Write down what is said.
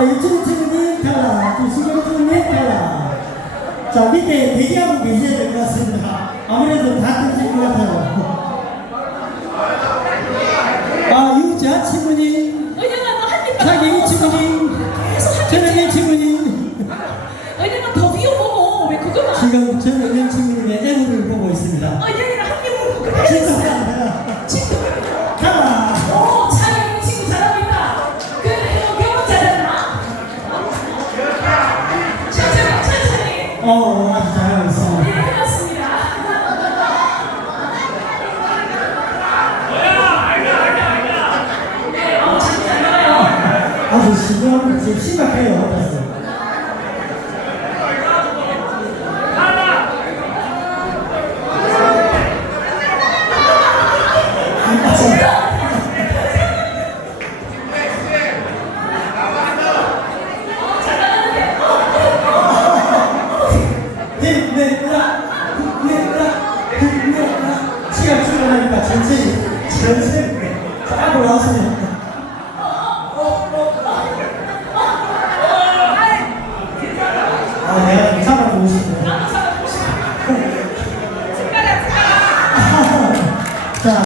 자, 유튜브 친구님 탈락. 주시경 친구님 탈락. 자, 밑에 대기하고 계셔야 될 것 같습니다. 아무래도 다 뜨실 것 같아요. 아, 유자 친구님, 너한 자기 친구님, 계속 한 입. 전영애 친구님. 왜냐면 더 보고 왜 그거만. 지금 전영애 친구님의 애무를 보고 있습니다. 아 얘 어, 아주 잘하고. 네. 네, 어, 심각, 지금 심각해요. 야, 천재 야!